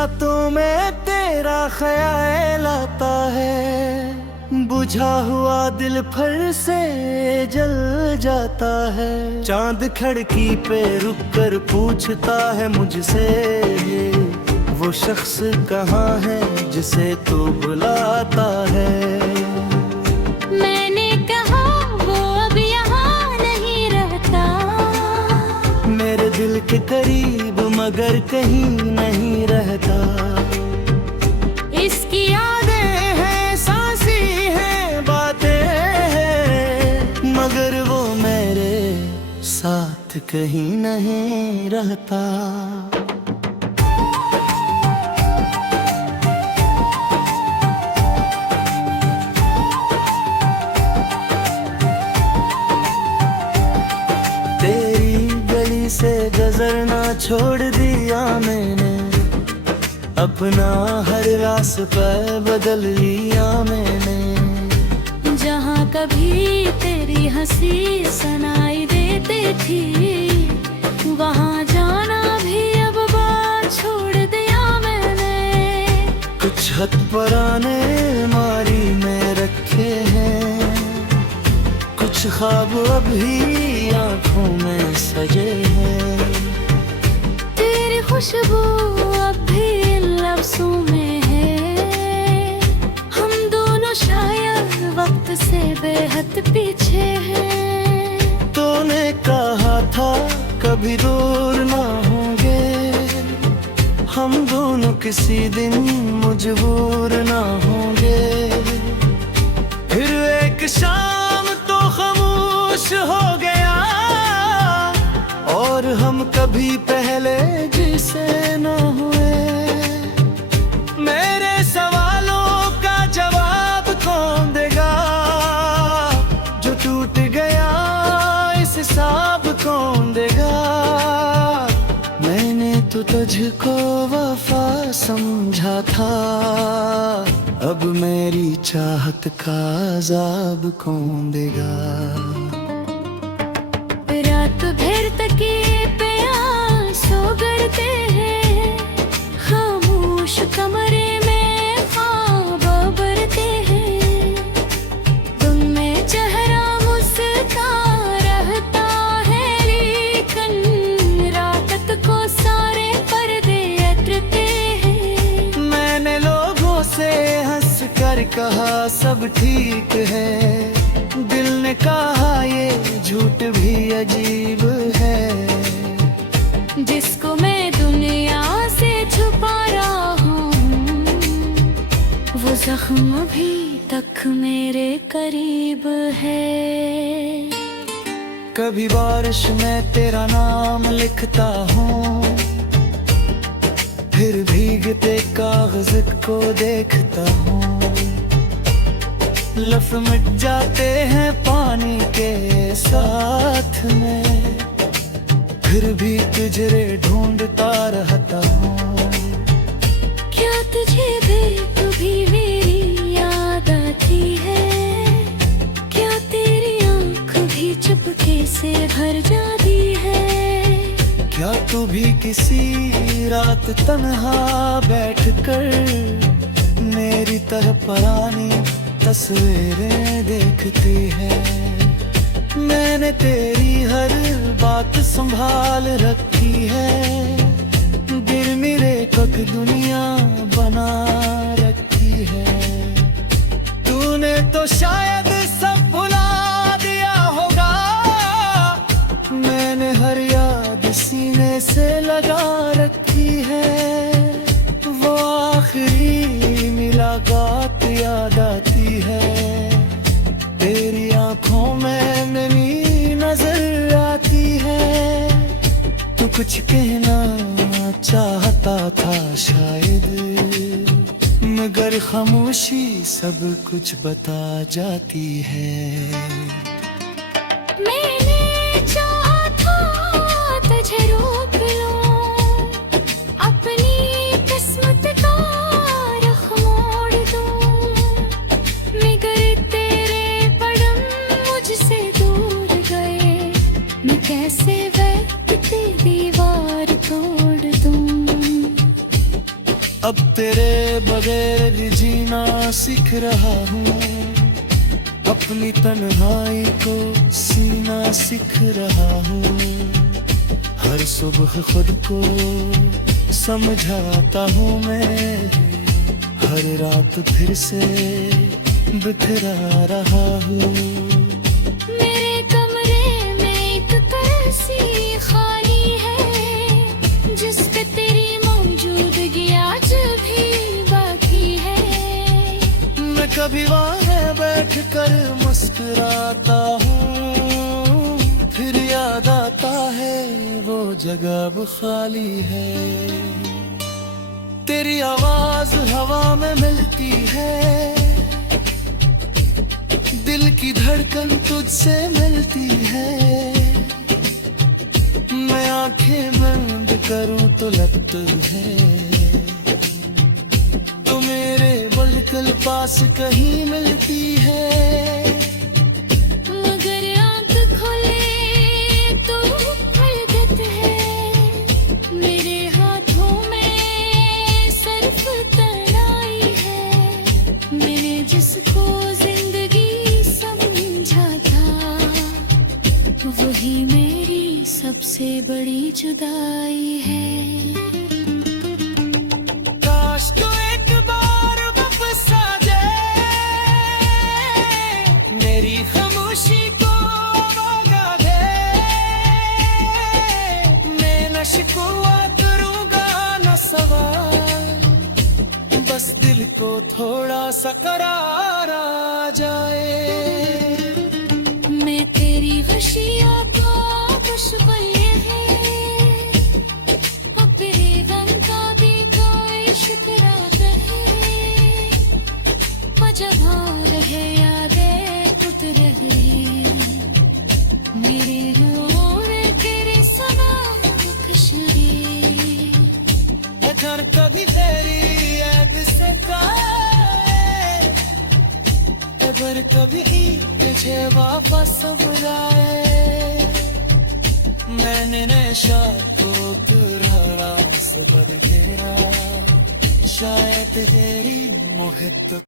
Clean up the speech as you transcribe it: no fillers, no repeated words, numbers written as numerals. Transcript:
रातों में तेरा ख्याल आता है, बुझा हुआ दिल फिर से जल जाता है। चांद खिड़की पे रुक कर पूछता है मुझसे, वो शख्स कहाँ है जिसे तू बुलाता है। मैंने कहा वो अब यहाँ नहीं रहता, मेरे दिल के करीब मगर कहीं नहीं रहता। इसकी यादें हैं, सांसें हैं, बातें हैं, मगर वो मेरे साथ कहीं नहीं रहता। तेरी गली से गुजरना छोड़ दिया मैंने, अपना हर रास्ता बदल लिया मैंने। जहाँ कभी तेरी हंसी सुनाई देती थी, वहाँ जाना भी अब बात छोड़ दिया मैंने। कुछ हद पुराने मारी में रखे हैं, कुछ ख्वाब अभी आँखों में सजे हैं। तेरी खुशबू अब भी लफ्ज़ों में है, हम दोनों शायद वक्त से बेहद पीछे हैं। तूने कहा था कभी दूर ना होंगे, हम दोनों किसी दिन मजबूर ना होंगे। फिर एक शाम तो खामोश हो गया, और हम कभी पहले जिसे न हुए। मेरे सवालों का जवाब कौन देगा, जो टूट गया इस हिसाब कौन देगा। मैंने तो तुझको वफा समझा था, अब मेरी चाहत का अज़ाब कौन देगा। रात भर तकिए पे आंसू गिरते हैं, खामोश कमरे में ख्वाब उभरते हैं। तुम में चेहरा मुस्कुरा रहता है, लेकिन रात को सारे पर्दे उतरते हैं। मैंने लोगों से हंस कर कहा सब ठीक है, दिल ने कहा ये झूठ भी अजीब है। जिसको मैं दुनिया से छुपा रहा हूँ, वो जख्म भी तक मेरे करीब है। कभी बारिश में तेरा नाम लिखता हूँ, फिर भीगते कागज को देखता हूँ। लफ्ज़ मिट जाते हैं पानी के साथ में, फिर भी तुझे ढूंढता रहता हूँ। क्या तुझे भी कभी मेरी याद आती है, क्या तेरी आँख भी चुपके से भर जाती है। क्या तू भी किसी रात तन्हा बैठकर मेरी तरह पुरानी तस्वीरें देखती है। मैंने तेरी हर बात संभाल रखी है, दिल मेरे तक दुनिया बना रखी है। तूने तो शायद सब भुला दिया होगा, मैंने हर याद सीने से लगा रखी है। वो आखिरी मुलाकात याद आती है, तेरी आंखों में मेरी नजर आती है। तू कुछ कहना चाहता था शायद, मगर खामोशी सब कुछ बता जाती है। मैंने चाहा था तुझे रोक लूं, अपनी किस्मत का रुख मोड़ दूं, मगर तेरे कदम मुझसे दूर गए। मैं कैसे वक्त की दीवार तोड़ दूं। सीख रहा हूँ, अपनी तन्हाई को सीना सीख रहा हूँ। हर सुबह खुद को समझाता हूँ मैं, हर रात फिर से बिखरा रहा हूँ। मेरे कमरे में एक कुर्सी खाली है, जिस पे तेरी मौजूदगी आज भी बाकी है। मैं कभी वहाँ बैठ कर मुस्कुराता हूँ, फिर याद आता है वो जगह अब खाली है। तेरी आवाज हवा में मिलती है, दिल की धड़कन तुझसे मिलती है। मैं आंखें बंद करूं तो लगती है तो मेरे बिल्कुल पास कहीं मिलती है। मगर आँख खोले तो खलगत है, मेरे हाथों में सिर्फ तन्हाई है। मैंने जिसको जिंदगी समझा था, वही मेरी सबसे बड़ी जुदाई है। काश तो एक बार वापस आ जाए, मेरी खामोशी को भगा दे। मैं न शिकवा करूंगा न सवाल, बस दिल को थोड़ा सा करार आ जाए। मैं तेरी खुशियों को खुशबू है, अपने गम का भी कोई शुक्राना है। जब हो रहे यादें उतर रही, मेरे रूहों में तेरे समा खुशबू। अगर कभी तेरी याद सताए, अगर कभी तुझे वापस बुलाए, मैंने नशा को पूरा सबद तेरा, शायद तेरी मोहब्बत